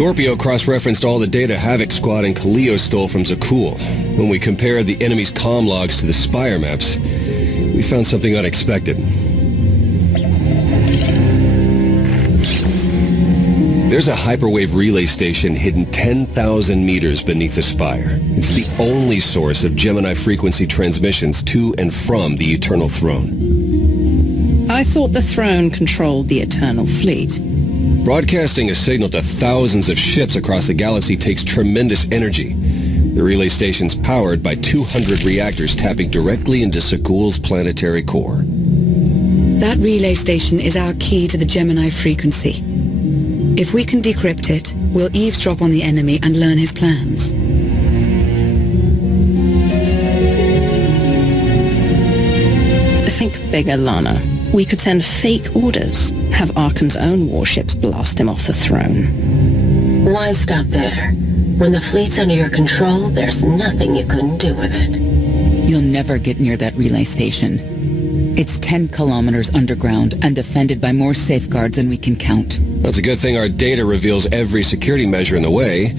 Scorpio cross-referenced all the data Havoc Squad and Caído stole from Zakul. When we compared the enemy's comm logs to the spire maps, we found something unexpected. There's a hyperwave relay station hidden 10,000 meters beneath the spire. It's the only source of Gemini frequency transmissions to and from the Eternal Throne. I thought the throne controlled the Eternal Fleet. Broadcasting a signal to thousands of ships across the galaxy takes tremendous energy. The relay station's powered by 200 reactors tapping directly into Zakul's planetary core. That relay station is our key to the Gemini frequency. If we can decrypt it, we'll eavesdrop on the enemy and learn his plans. Think bigger, Lana. We could send fake orders, have Arkan's own warships blast him off the throne. Why stop there? When the fleet's under your control, there's nothing you couldn't do with it. You'll never get near that relay station. It's 10 kilometers underground and defended by more safeguards than we can count. That's a good thing our data reveals every security measure in the way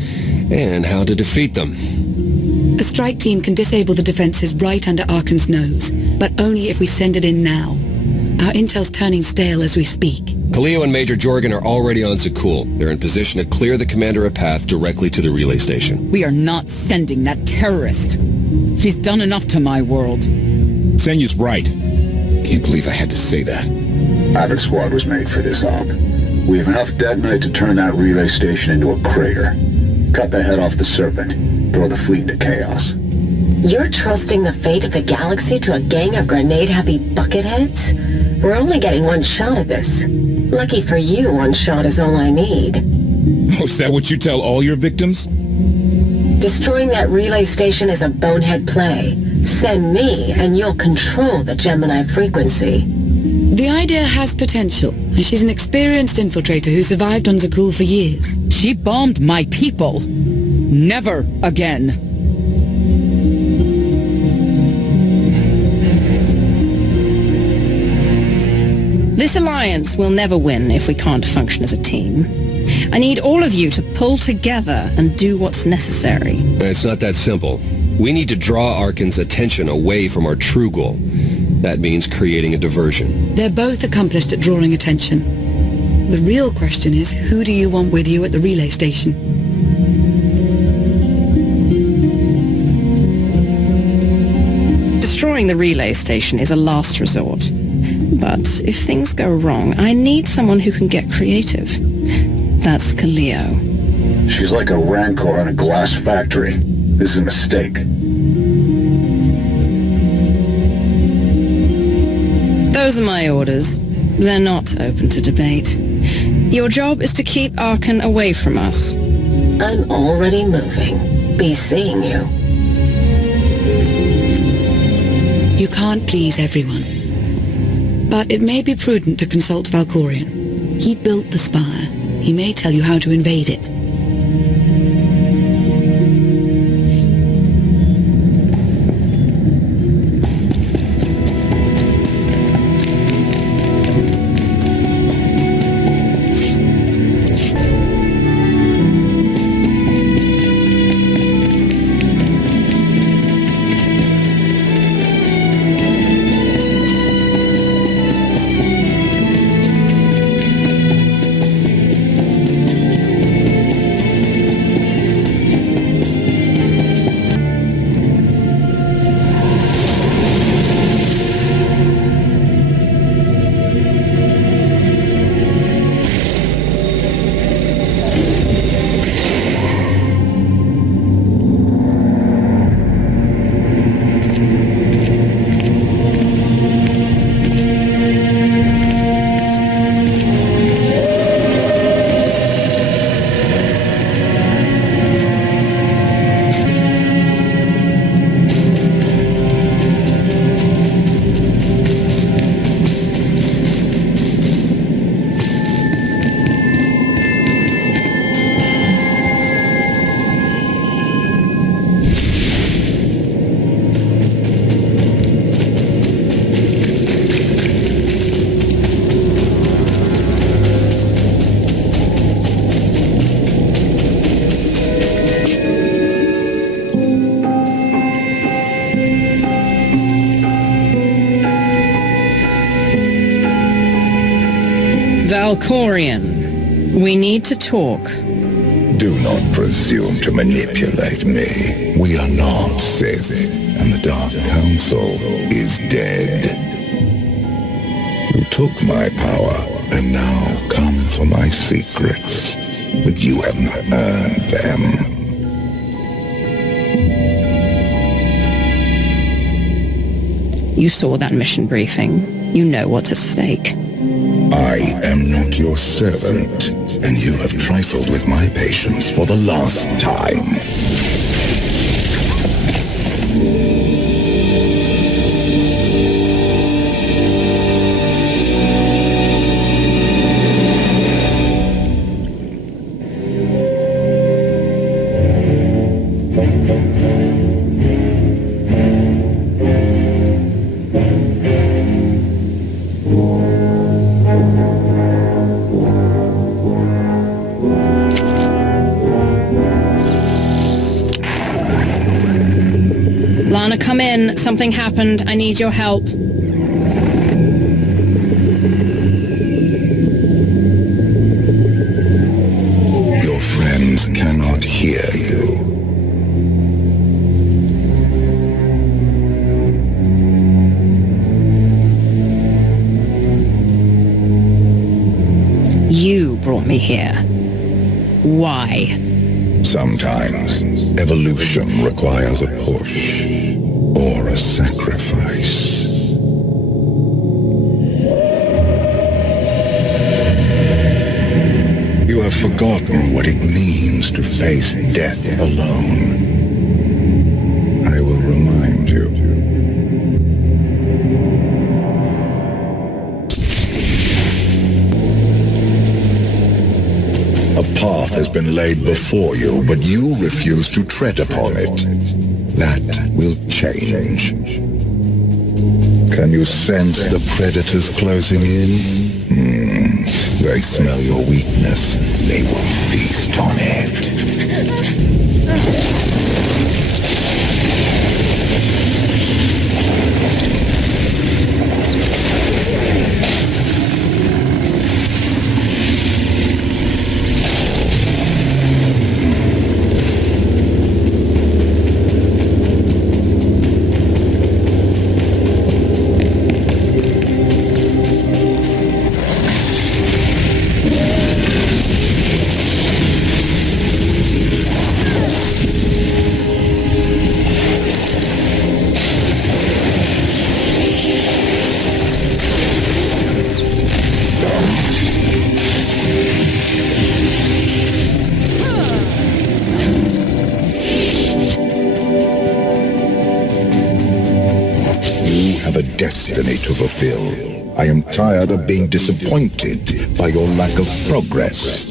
and how to defeat them. A strike team can disable the defenses right under Arkan's nose, but only if we send it in now. Our intel's turning stale as we speak. Caído and Major Jorgen are already on Zakul. They're in position to clear the commander a path directly to the relay station. We are not sending that terrorist. She's done enough to my world. Senyu's right. Can't believe I had to say that. Havoc Squad was made for this op. We have enough detonite to turn that relay station into a crater. Cut the head off the Serpent. Throw the fleet into chaos. You're trusting the fate of the galaxy to a gang of grenade-happy bucketheads? We're only getting one shot at this. Lucky for you, one shot is all I need. Oh, is that what you tell all your victims? Destroying that relay station is a bonehead play. Send me, and you'll control the Gemini frequency. The idea has potential, and she's an experienced infiltrator who survived on Zakul for years. She bombed my people. Never again. This alliance will never win if we can't function as a team. I need all of you to pull together and do what's necessary. It's not that simple. We need to draw Arkan's attention away from our true goal. That means creating a diversion. They're both accomplished at drawing attention. The real question is, who do you want with you at the relay station? Destroying the relay station is a last resort. But if things go wrong, I need someone who can get creative. That's Caído. She's like a rancor in a glass factory. This is a mistake. Those are my orders. They're not open to debate. Your job is to keep Arkan away from us. I'm already moving. Be seeing you. You can't please everyone. But it may be prudent to consult Valkorion. He built the spire. He may tell you how to invade it. Valkorian, we need to talk. Do not presume to manipulate me. We are not Sith, and the Dark Council is dead. You took my power, and now come for my secrets. But you have not earned them. You saw that mission briefing. You know what's at stake. I am not your servant, and you have trifled with my patience for the last time. Lana, come in. Something happened. I need your help. Your friends cannot hear you. You brought me here. Why? Sometimes evolution requires a push or a sacrifice. You have forgotten what it means to face death alone. I will remind you. A path has been laid before you, but you refuse to tread upon it. That will change. Can you sense the predators closing in? They smell your weakness. They will feast on it. Destiny to fulfill. I am tired of being disappointed by your lack of progress.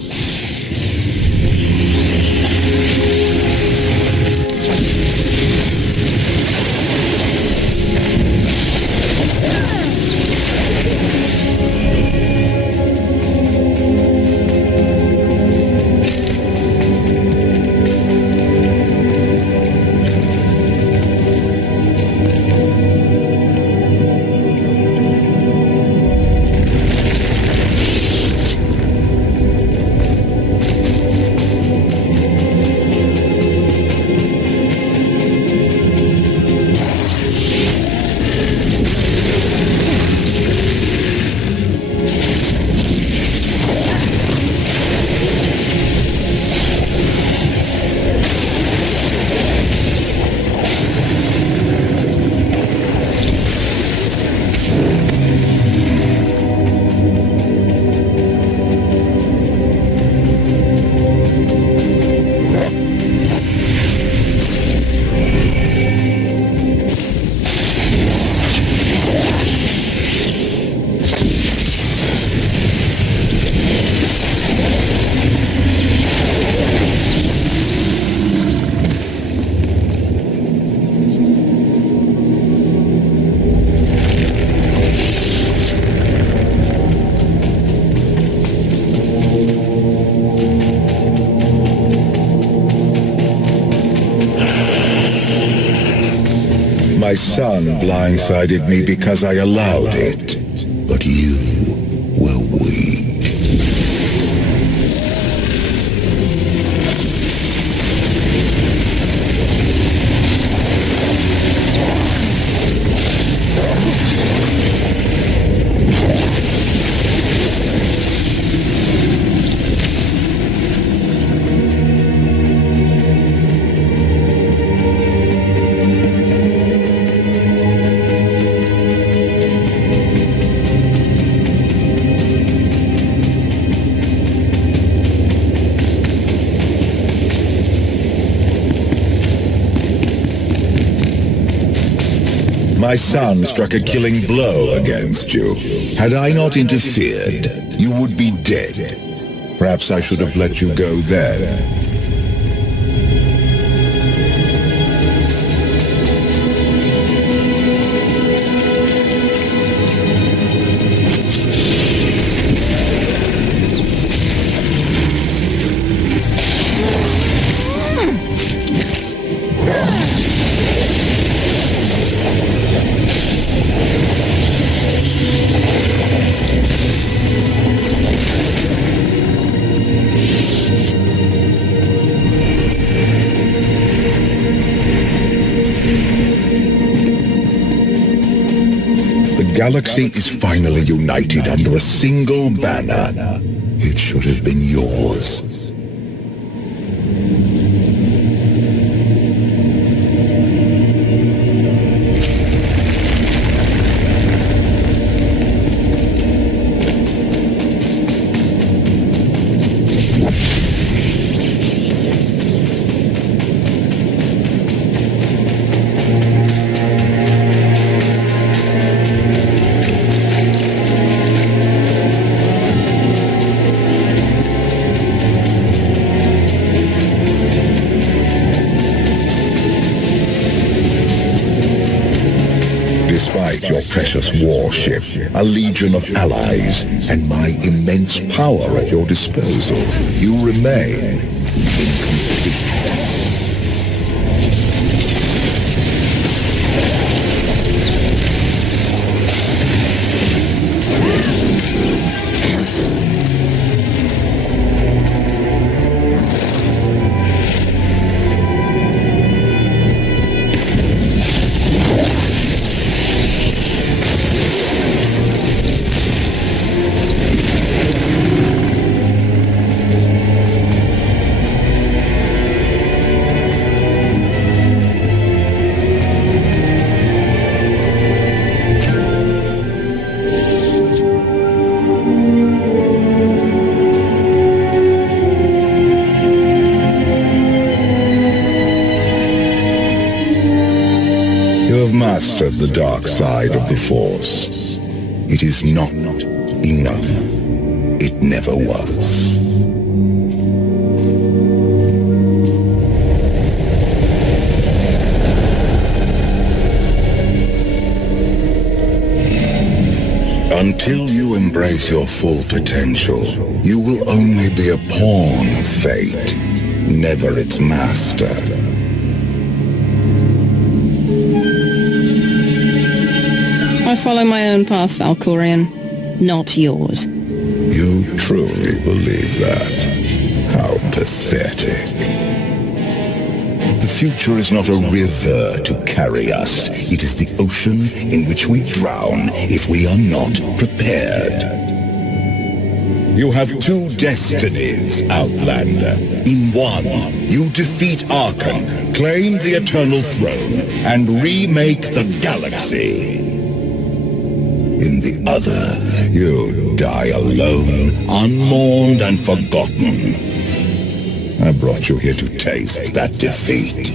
My son blindsided me because I allowed it, but you were weak. My son struck a killing blow against you. Had I not interfered, you would be dead. Perhaps I should have let you go then. The galaxy is finally united under a single banner. It should have been yours. Despite your precious warship, a legion of allies, and my immense power at your disposal, you remain incomplete. Mastered the dark side of the Force. It is not enough. It never was. Until you embrace your full potential, you will only be a pawn of fate, never its master. I follow my own path, Valkorian, not yours. You truly believe that? How pathetic. The future is not a river to carry us. It is the ocean in which we drown if we are not prepared. You have two destinies, Outlander. In one, you defeat Archon, claim the Eternal Throne, and remake the galaxy. In the other, you die alone, unmourned and forgotten. I brought you here to taste that defeat.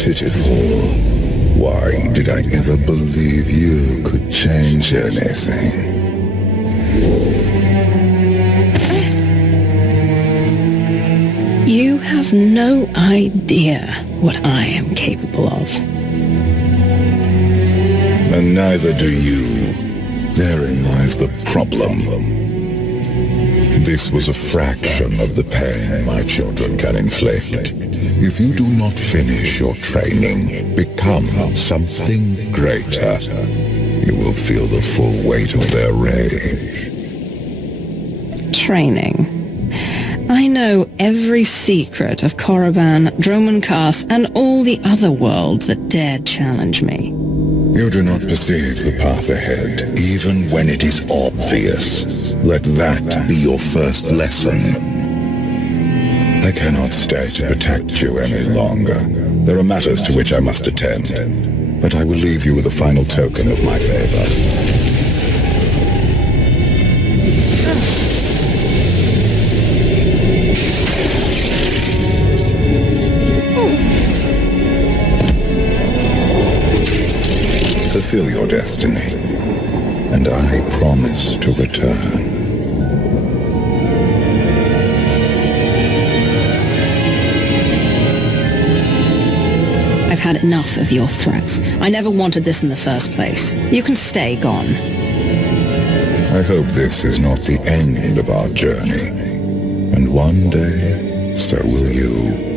Pitiful. Why did I ever believe you could change anything? You have no idea what I am capable of. And neither do you. Therein lies the problem. This was a fraction of the pain my children can inflict. If you do not finish your training, become something greater, you will feel the full weight of their rage. Training. I know every secret of Korriban, Dromankas, and all the other worlds that dared challenge me. You do not perceive the path ahead, even when it is obvious. Let that be your first lesson. I cannot stay to protect you any longer. There are matters to which I must attend, but I will leave you with a final token of my favor. Fulfill your destiny, and I promise to return. I've had enough of your threats. I never wanted this in the first place. You can stay gone. I hope this is not the end of our journey, and one day, so will you.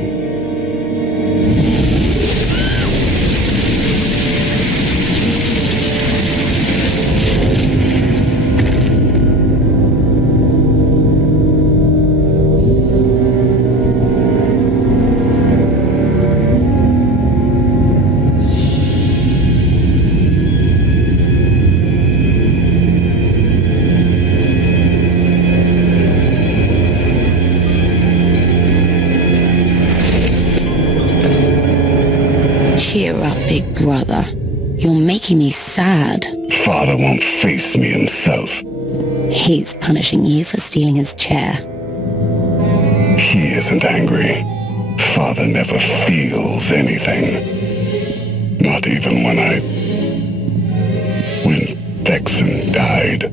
Cheer up, big brother. You're making me sad. Father won't face me himself. He's punishing you for stealing his chair. He isn't angry. Father never feels anything. Not even when Vexen died.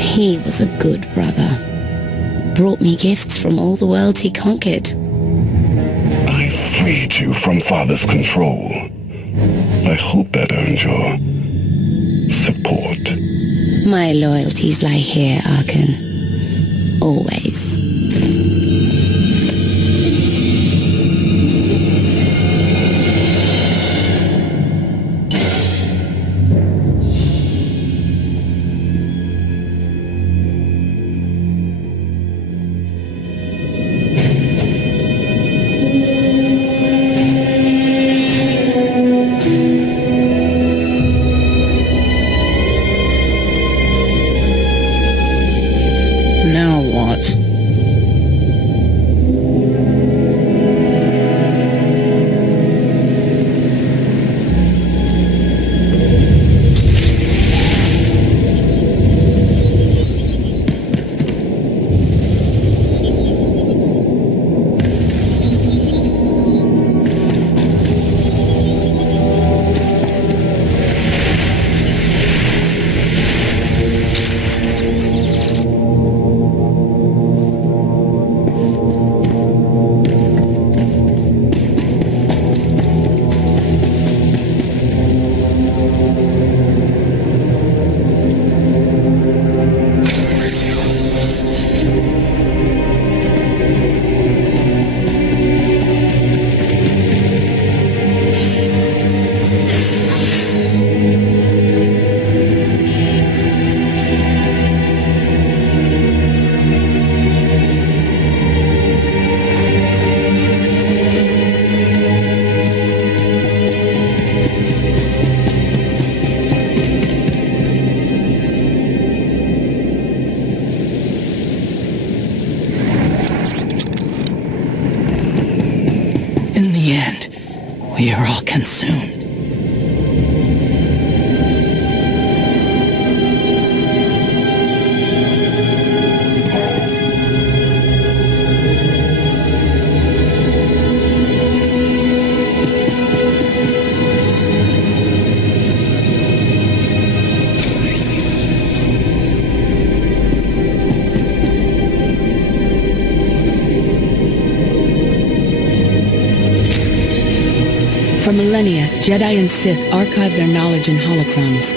He was a good brother. Brought me gifts from all the worlds he conquered. I freed you from Father's control. I hope that earned your support. My loyalties lie here, Arkan. Always. Now what? You're all consumed. For millennia, Jedi and Sith archived their knowledge in holocrons.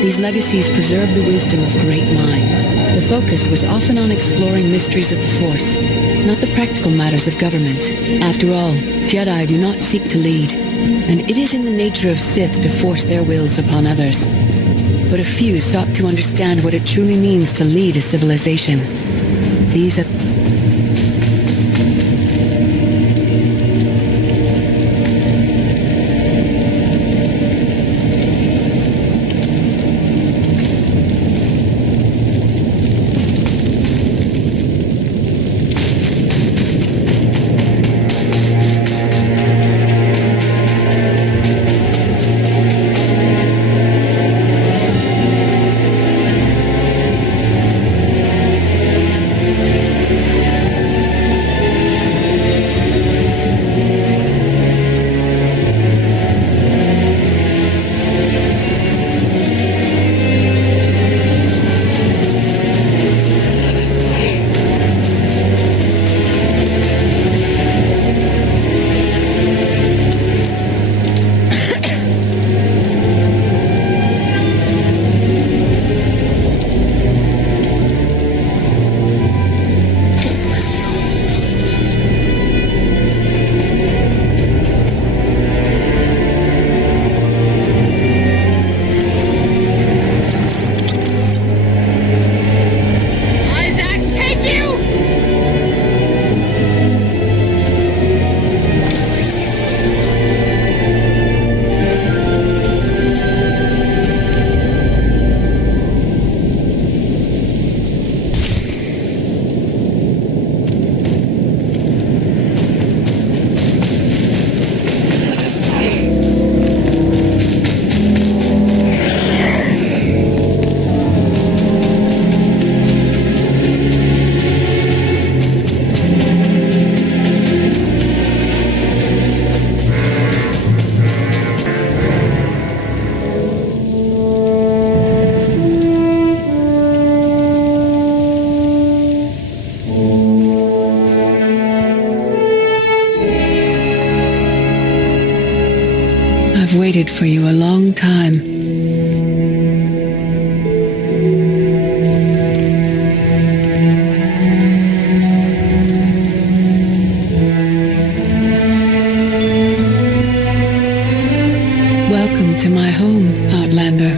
These legacies preserved the wisdom of great minds. The focus was often on exploring mysteries of the Force, not the practical matters of government. After all, Jedi do not seek to lead, and it is in the nature of Sith to force their wills upon others. But a few sought to understand what it truly means to lead a civilization. These are I've waited for you a long time. Welcome to my home, Outlander.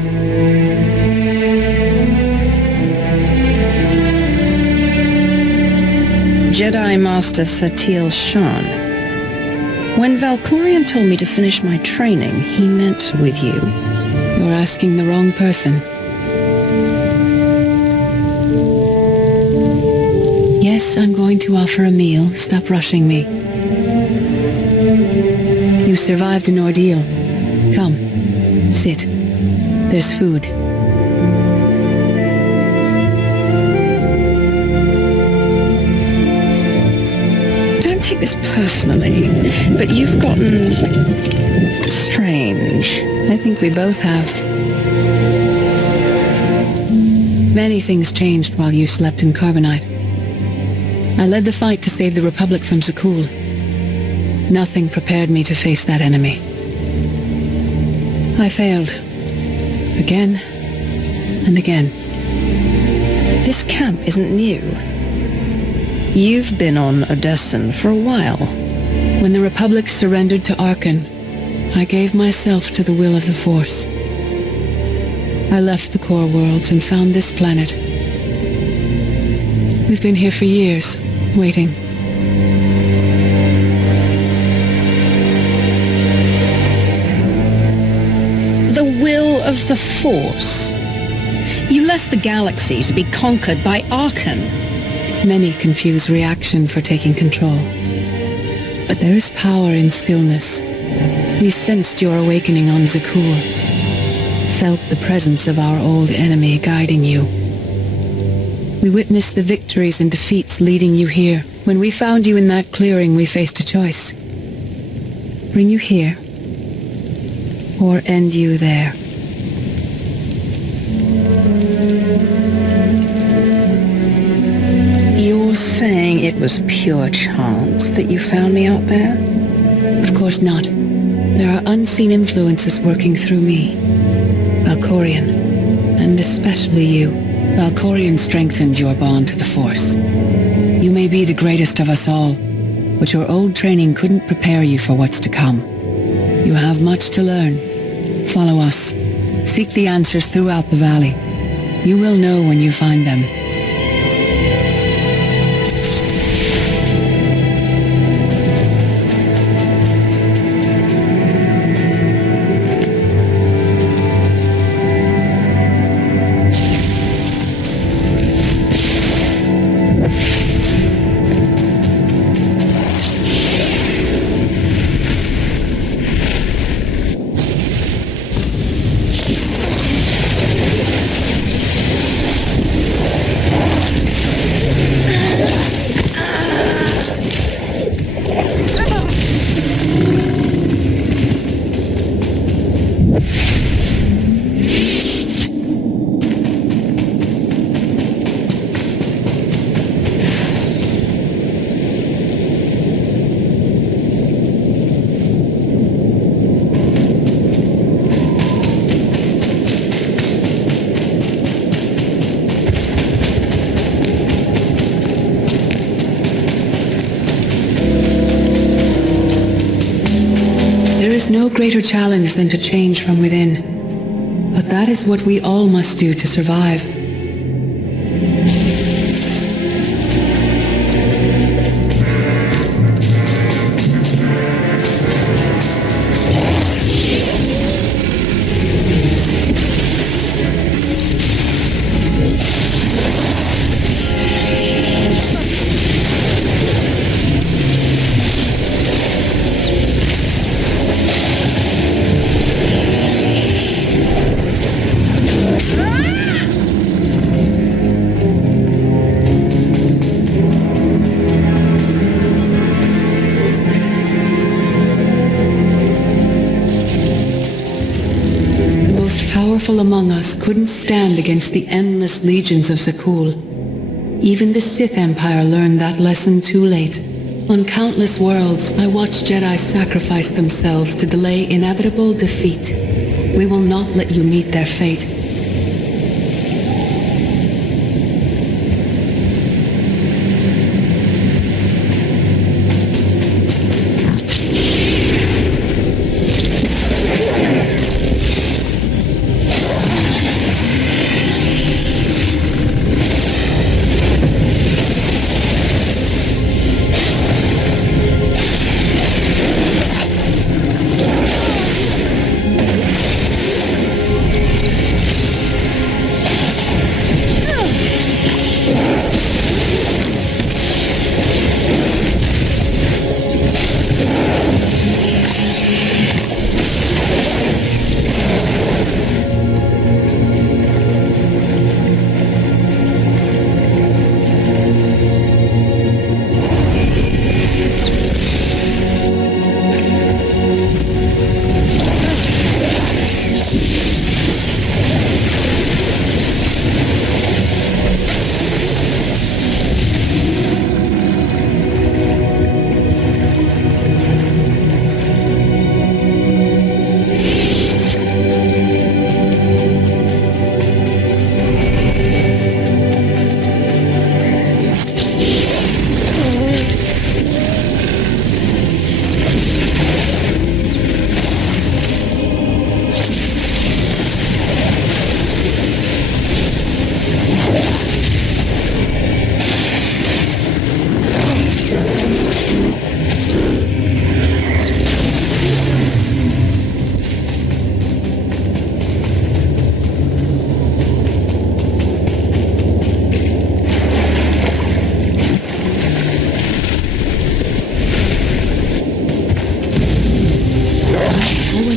Jedi Master Satele Shan. When Valkorion told me to finish my training, he meant with you. You're asking the wrong person. Yes, I'm going to offer a meal. Stop rushing me. You survived an ordeal. Come, sit. There's food. This personally, but you've gotten strange. I think we both have. Many things changed while you slept in Carbonite. I led the fight to save the Republic from Zakul. Nothing prepared me to face that enemy. I failed. Again and again. This camp isn't new. You've been on Odessen for a while. When the Republic surrendered to Arkan, I gave myself to the will of the Force. I left the core worlds and found this planet. We've been here for years, waiting. The will of the Force? You left the galaxy to be conquered by Arkan. Many confuse reaction for taking control. But there is power in stillness. We sensed your awakening on Zakul. Felt the presence of our old enemy guiding you. We witnessed the victories and defeats leading you here. When we found you in that clearing, we faced a choice. Bring you here, or end you there. You're saying it was pure chance that you found me out there? Of course not. There are unseen influences working through me. Valkorion, and especially you. Valkorion strengthened your bond to the Force. You may be the greatest of us all, but your old training couldn't prepare you for what's to come. You have much to learn. Follow us. Seek the answers throughout the valley. You will know when you find them. No greater challenge than to change from within. But that is what we all must do to survive. Among us couldn't stand against the endless legions of Zakul. Even the Sith Empire learned that lesson too late. On countless worlds, I watched Jedi sacrifice themselves to delay inevitable defeat. We will not let you meet their fate.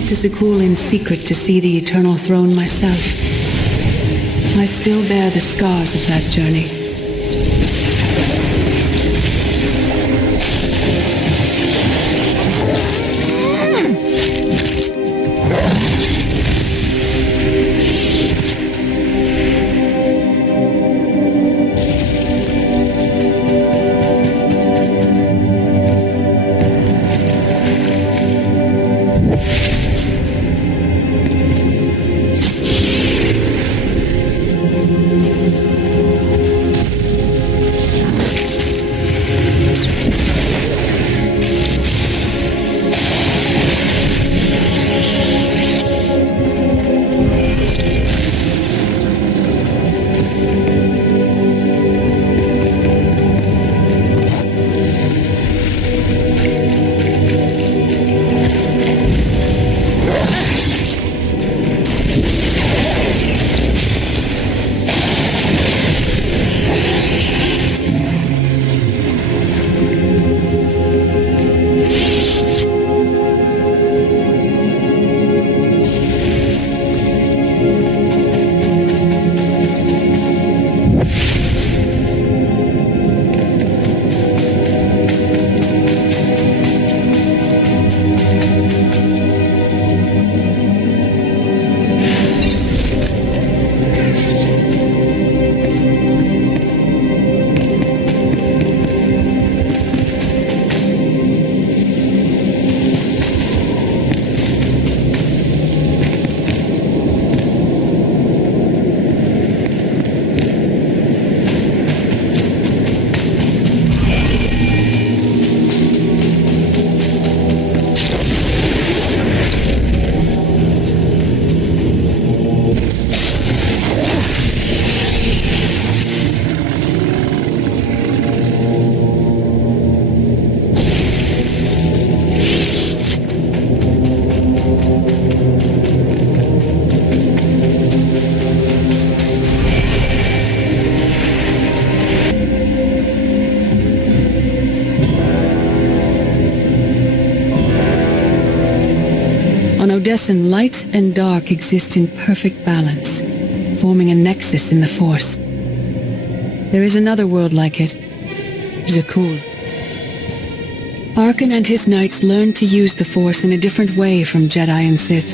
went to Zakul in secret to see the Eternal Throne myself. I still bear the scars of that journey. Odessen, light and dark exist in perfect balance, forming a nexus in the Force. There is another world like it, Zakul. Arkan and his knights learned to use the Force in a different way from Jedi and Sith.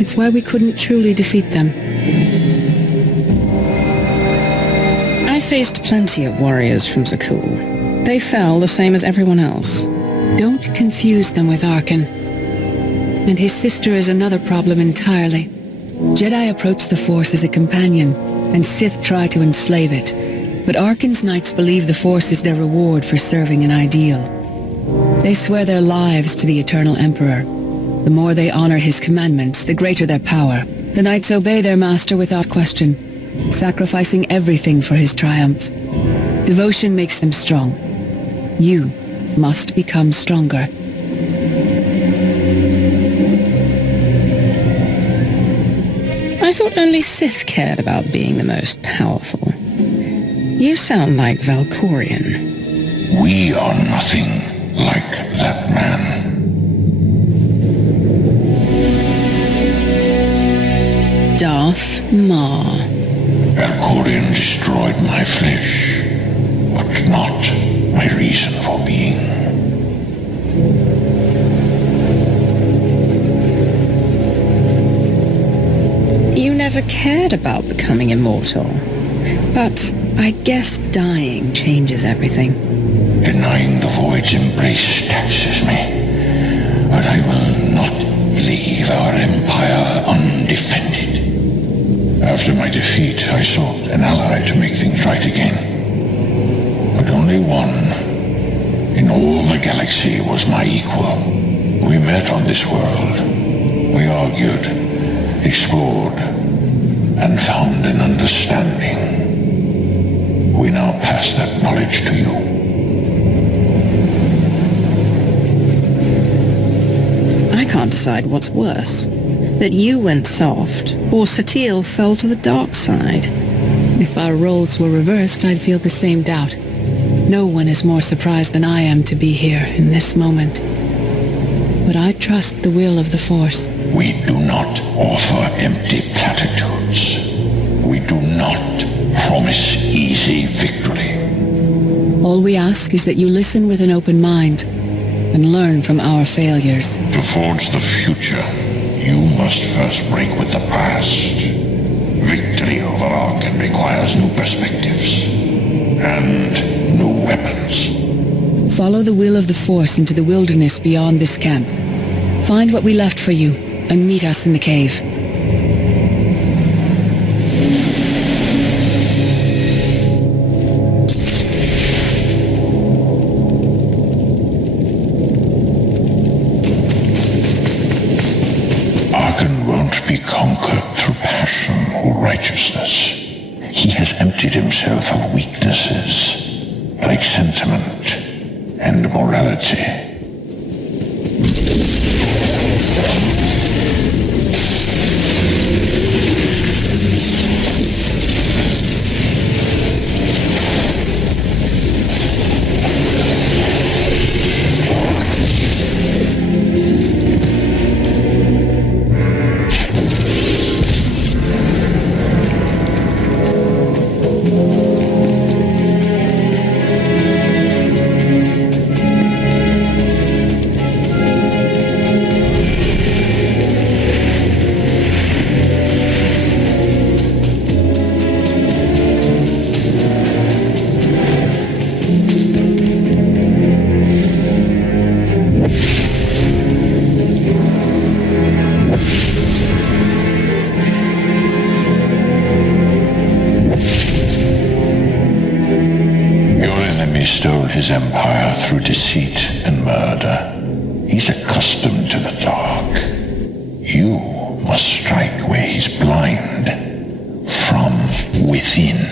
It's why we couldn't truly defeat them. I faced plenty of warriors from Zakul. They fell the same as everyone else. Don't confuse them with Arkan. And his sister is another problem entirely. Jedi approach the Force as a companion, and Sith try to enslave it. But Arkan's knights believe the Force is their reward for serving an ideal. They swear their lives to the Eternal Emperor. The more they honor his commandments, the greater their power. The knights obey their master without question, sacrificing everything for his triumph. Devotion makes them strong. You must become stronger. I thought only Sith cared about being the most powerful. You sound like Valkorian. We are nothing like that man. Darth Maul. Valkorian destroyed my flesh, but not my reason for being. You never cared about becoming immortal, but I guess dying changes everything. Denying the void's embrace taxes me, but I will not leave our empire undefended. After my defeat, I sought an ally to make things right again. But only one in all the galaxy was my equal. We met on this world. We argued, explored, and found an understanding. We now pass that knowledge to you. I can't decide what's worse. That you went soft, or Satele fell to the dark side. If our roles were reversed, I'd feel the same doubt. No one is more surprised than I am to be here in this moment. but I trust the will of the Force. We do not offer empty platitudes. We do not promise easy victory. All we ask is that you listen with an open mind and learn from our failures. To forge the future, you must first break with the past. Victory over Arkham requires new perspectives and new weapons. Follow the will of the Force into the wilderness beyond this camp. Find what we left for you and meet us in the cave. Conquered through passion or righteousness. He has emptied himself of weaknesses like sentiment and morality. His empire through deceit and murder. He's accustomed to the dark. You must strike where he's blind, from within.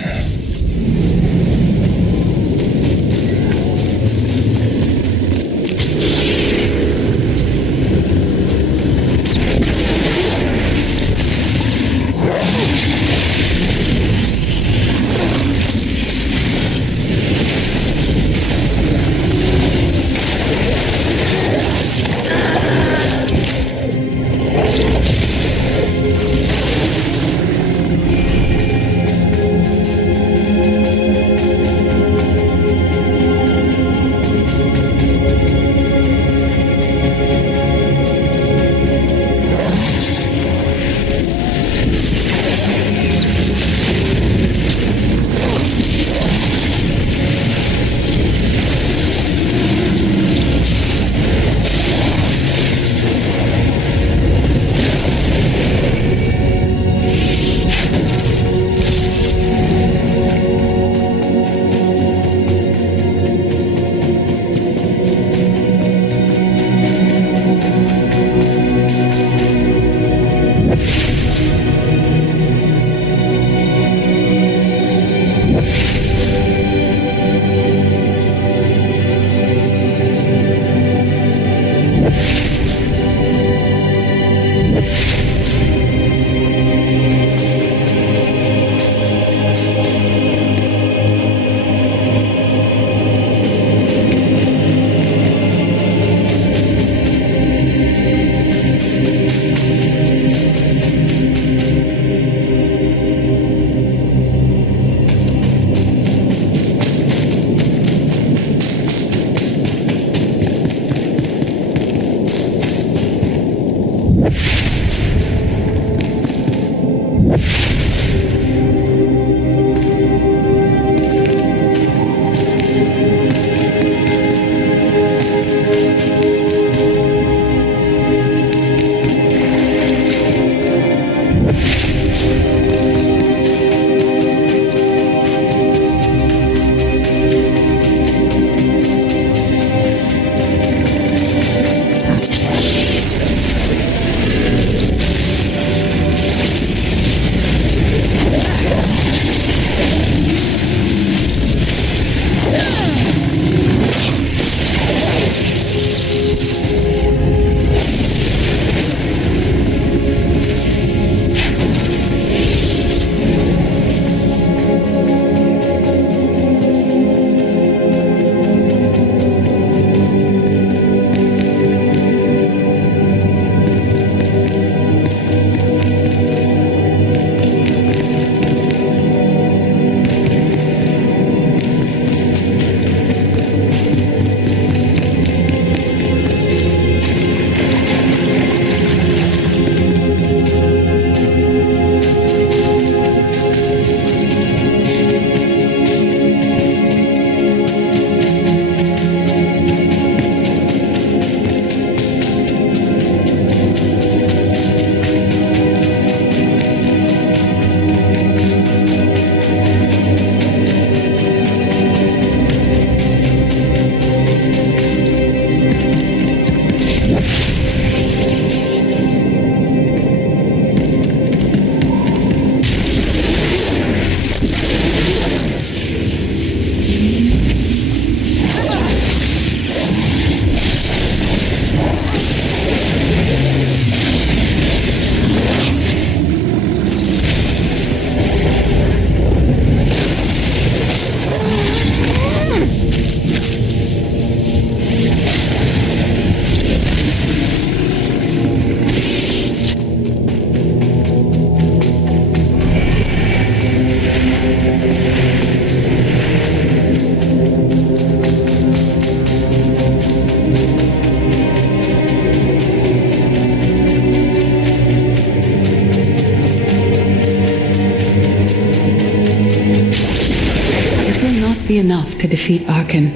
to defeat Arkan.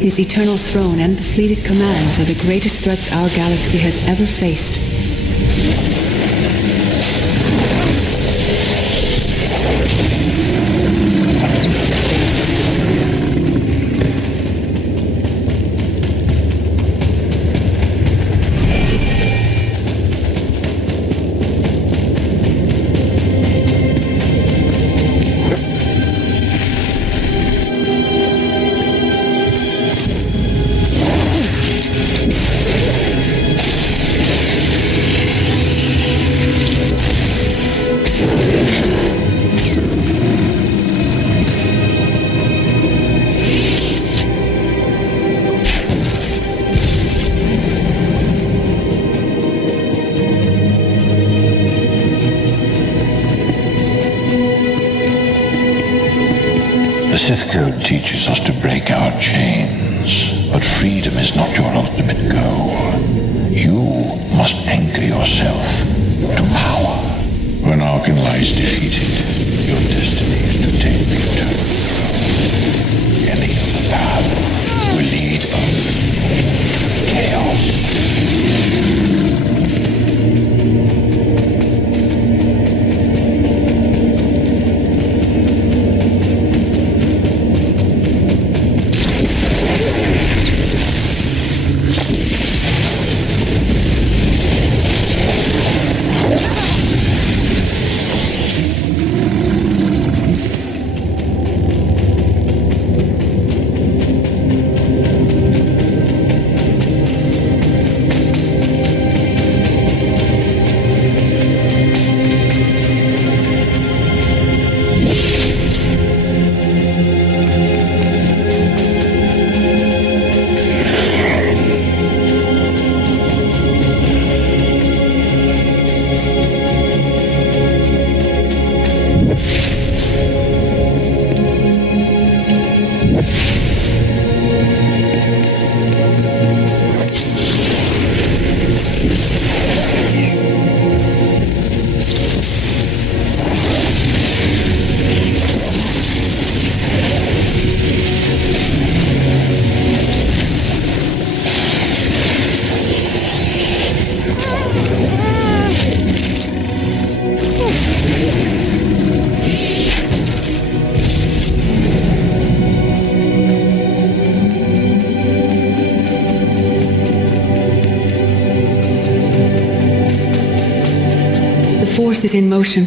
His eternal throne and the fleet it commands are the greatest threats our galaxy has ever faced. The Sith Code teaches us to break our chains, but freedom is not your ultimate goal. You must anchor yourself to power. When Arkan lies defeated, your destiny is to take the eternal throne. Any other path will lead only to chaos. The Force is in motion,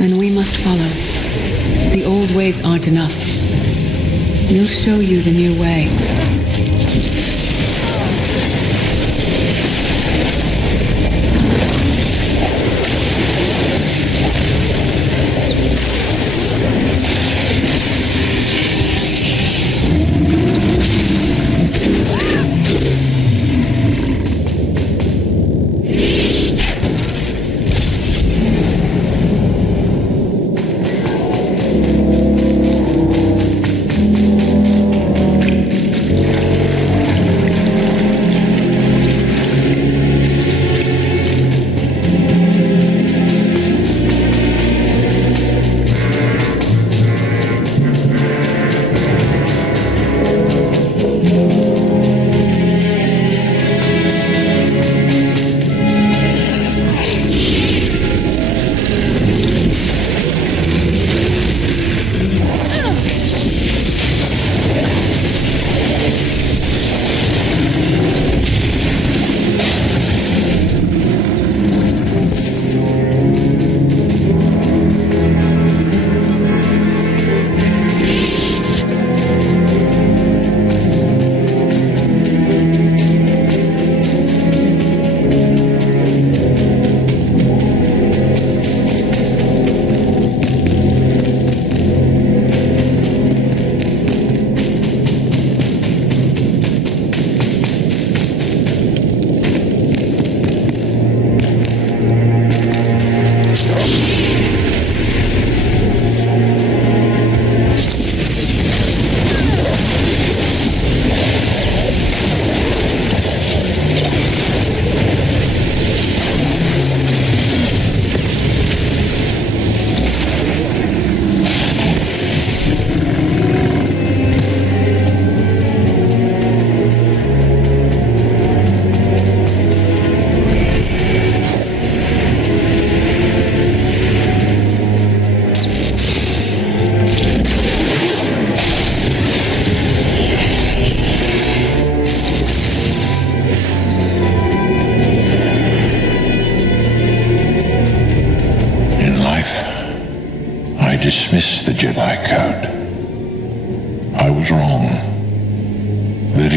and we must follow. The old ways aren't enough. We'll show you the new way.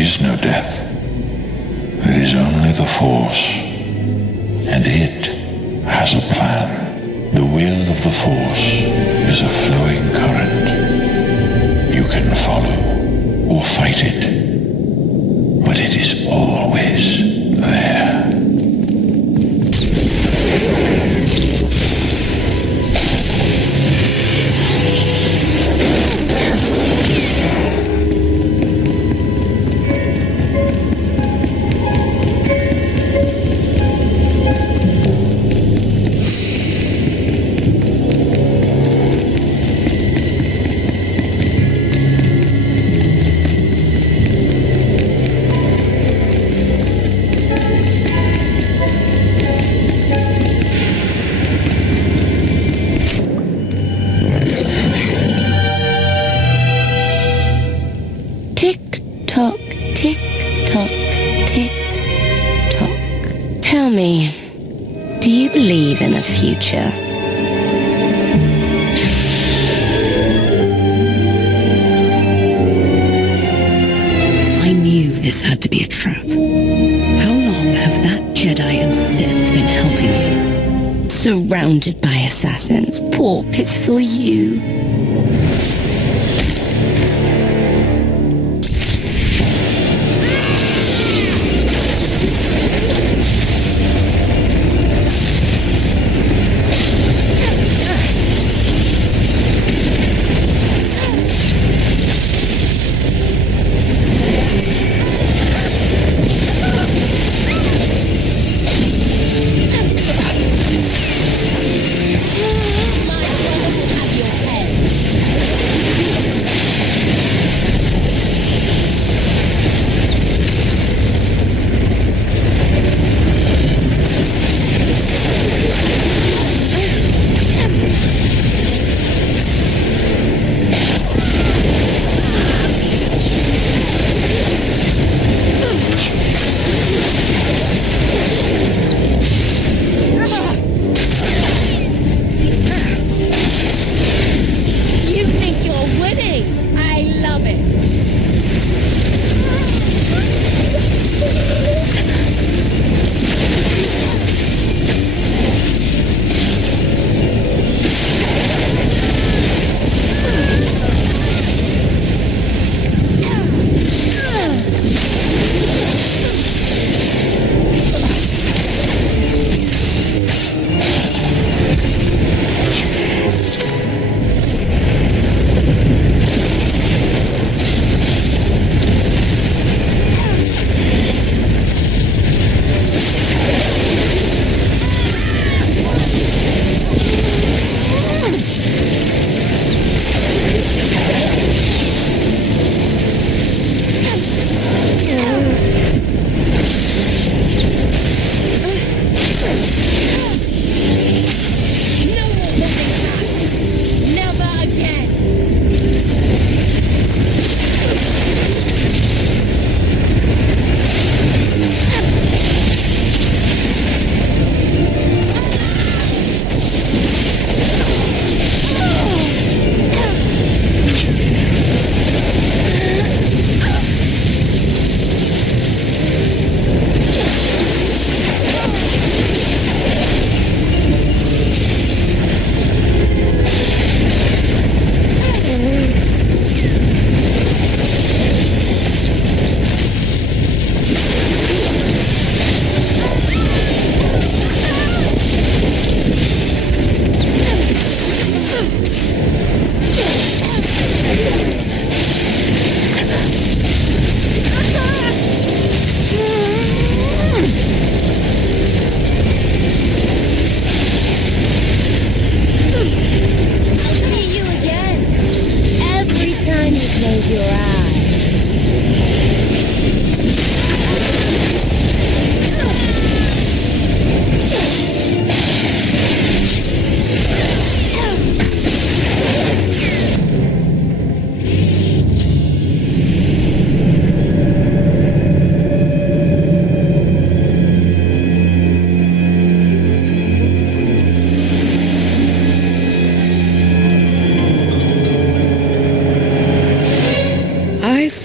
is no death. There is only the Force. And it has a plan. The will of the Force is a flowing current. You can follow or fight it, but it is always there. Tick-tock, tick-tock, tick-tock. Tell me, do you believe in the future? I knew this had to be a trap. How long have that Jedi and Sith been helping you? Surrounded by assassins. Poor, pitiful you.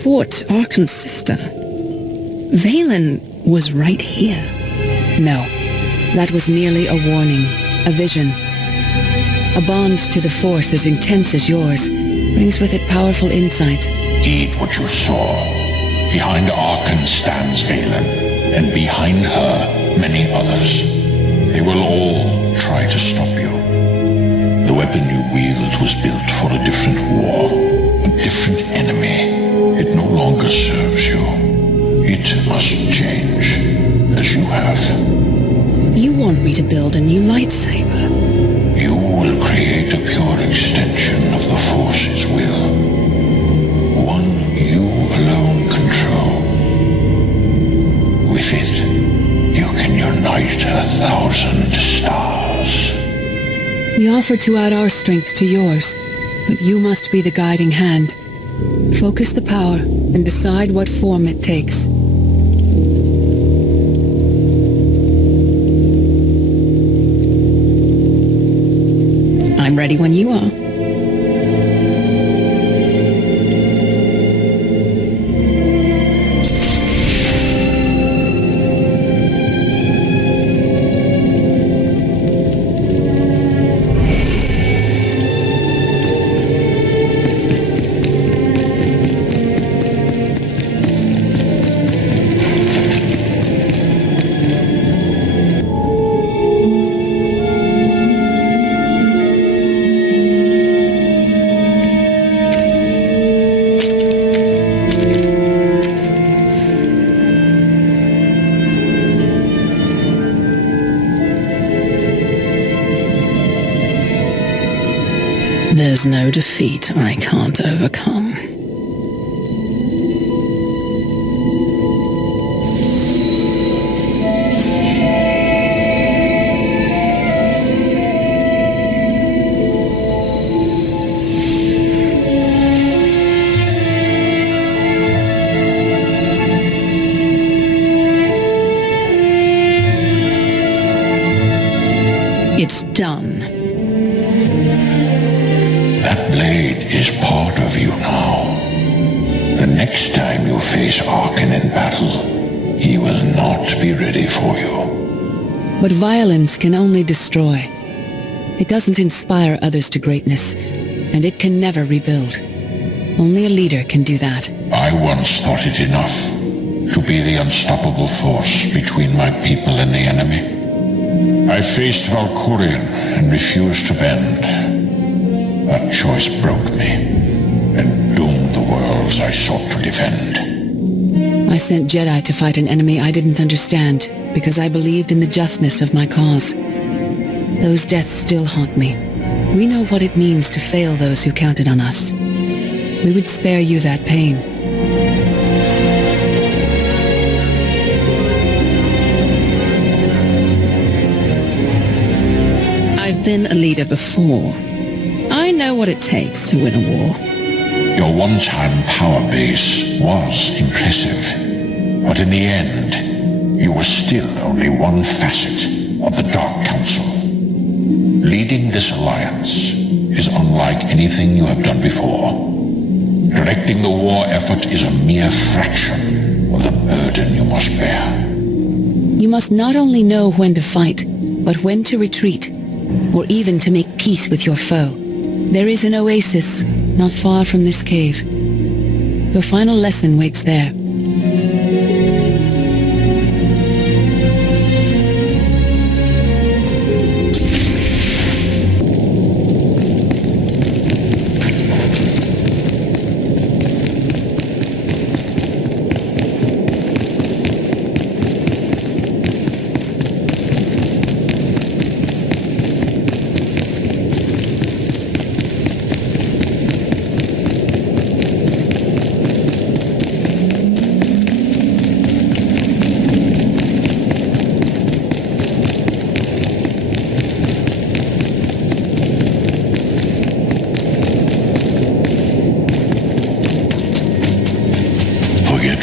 Fought Arkan's sister. Valen was right here. No, that was merely a warning, a vision. A bond to the Force as intense as yours brings with it powerful insight. Heed what you saw. Behind Arkan stands Valen, and behind her, many others. They will all try to stop you. The weapon you wield was built for a different war, a different enemy. It no longer serves you. It must change, as you have. You want me to build a new lightsaber? You will create a pure extension of the Force's will. One you alone control. With it, you can unite 1,000 stars. We offer to add our strength to yours, but you must be the guiding hand. Focus the power and decide what form it takes. I'm ready when you are. There's no defeat I can't overcome. It's done. That blade is part of you now. The next time you face Arkan in battle, he will not be ready for you. But violence can only destroy. It doesn't inspire others to greatness, and it can never rebuild. Only a leader can do that. I once thought it enough to be the unstoppable force between my people and the enemy. I faced Valkyrian and refused to bend. That choice broke me and doomed the worlds I sought to defend. I sent Jedi to fight an enemy I didn't understand because I believed in the justness of my cause. Those deaths still haunt me. We know what it means to fail those who counted on us. We would spare you that pain. I've been a leader before. I know what it takes to win a war. Your one-time power base was impressive, but in the end, you were still only one facet of the Dark Council. Leading this alliance is unlike anything you have done before. Directing the war effort is a mere fraction of the burden you must bear. You must not only know when to fight, but when to retreat, or even to make peace with your foe. There is an oasis not far from this cave. Your final lesson waits there.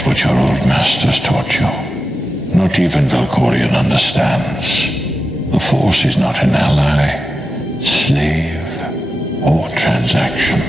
What your old masters taught you. Not even Valkyrian understands. The Force is not an ally, slave, or transaction.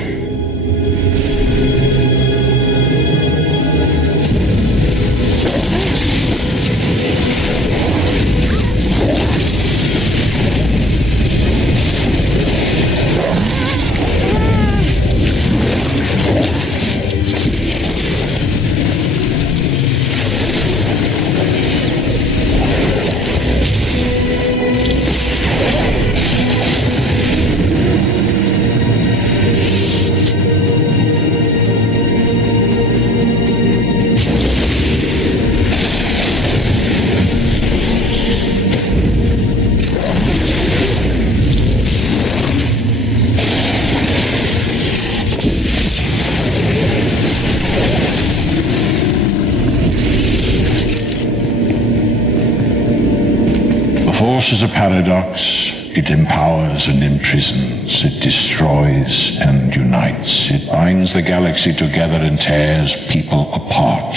Force is a paradox. It empowers and imprisons. It destroys and unites. It binds the galaxy together and tears people apart.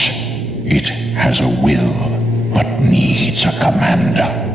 It has a will, but needs a commander.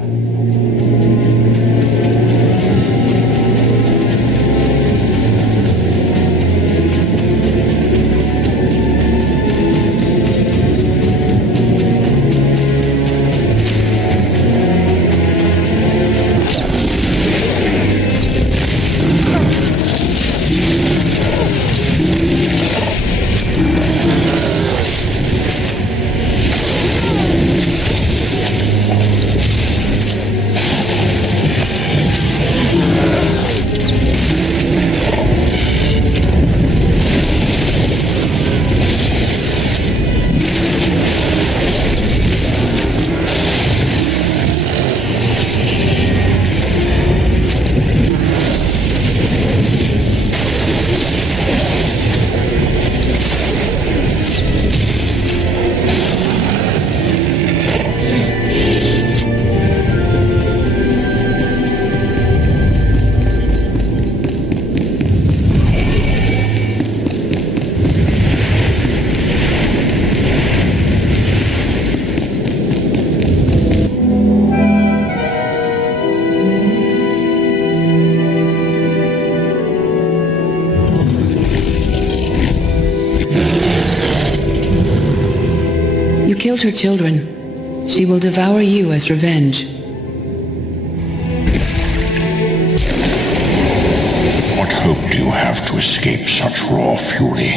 Killed her children. She will devour you as revenge. What hope do you have to escape such raw fury?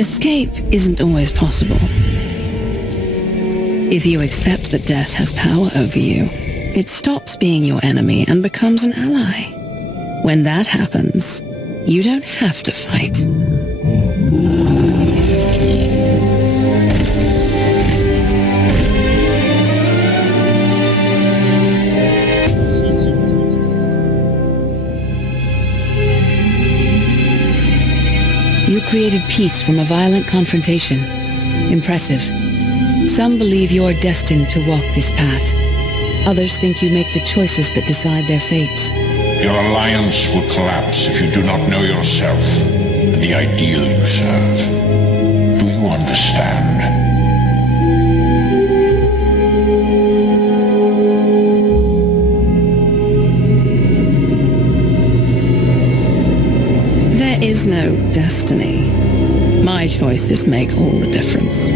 Escape isn't always possible. If you accept that death has power over you, it stops being your enemy and becomes an ally. When that happens, you don't have to fight. You created peace from a violent confrontation. Impressive. Some believe you're destined to walk this path. Others think you make the choices that decide their fates. Your alliance will collapse if you do not know yourself and the ideal you serve. Do you understand? There is no destiny. My choices make all the difference.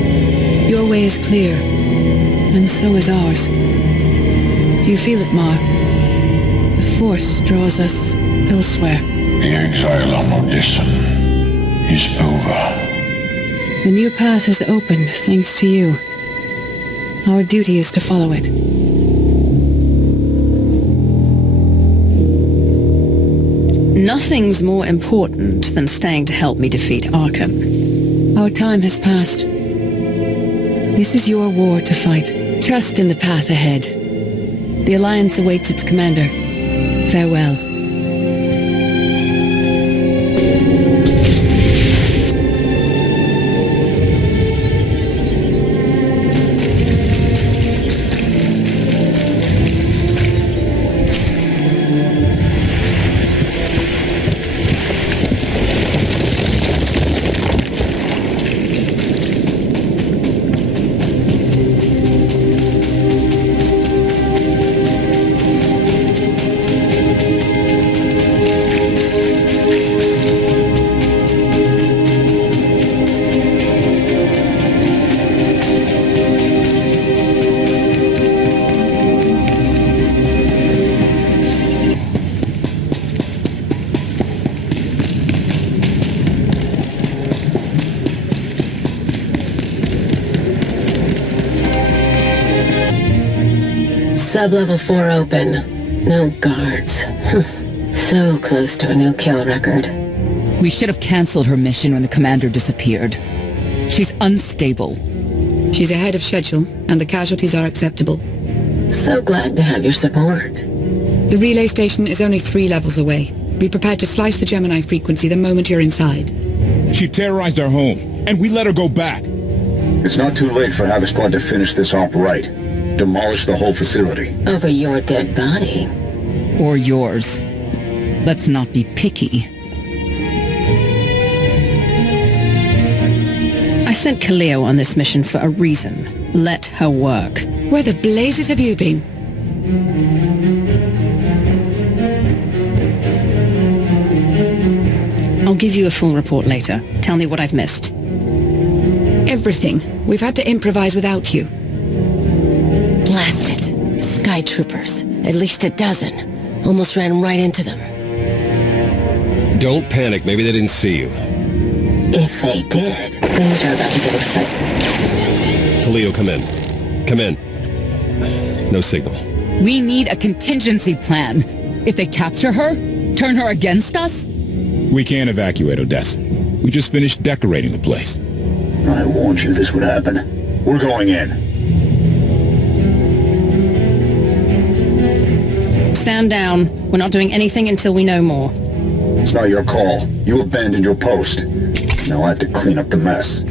Your way is clear, and so is ours. Do you feel it, Mar? The Force draws us elsewhere. The exile on Odysseum is over. The new path has opened thanks to you. Our duty is to follow it. Nothing's more important than staying to help me defeat Arkham. Our time has passed. This is your war to fight. Trust in the path ahead. The Alliance awaits its commander. Farewell. Sub-level 4 open. No guards. So close to a new kill record. We should have cancelled her mission when the commander disappeared. She's unstable. She's ahead of schedule, and the casualties are acceptable. So glad to have your support. The relay station is only 3 levels away. Be prepared to slice the Gemini frequency the moment you're inside. She terrorized our home, and we let her go back. It's not too late for Havoc Squad to finish this op right. Demolish the whole facility. Over your dead body. Or yours. Let's not be picky. I sent Kaleo on this mission for a reason. Let her work. Where the blazes have you been? I'll give you a full report later. Tell me what I've missed. Everything. We've had to improvise without you. Blast it. Sky troopers. At least a dozen. Almost ran right into them. Don't panic. Maybe they didn't see you. If they did, things are about to get exciting. Kaleo, come in. Come in. No signal. We need a contingency plan. If they capture her, turn her against us? We can't evacuate Odessa. We just finished decorating the place. I warned you this would happen. We're going in. Stand down. We're not doing anything until we know more. It's not your call. You abandoned your post. Now I have to clean up the mess.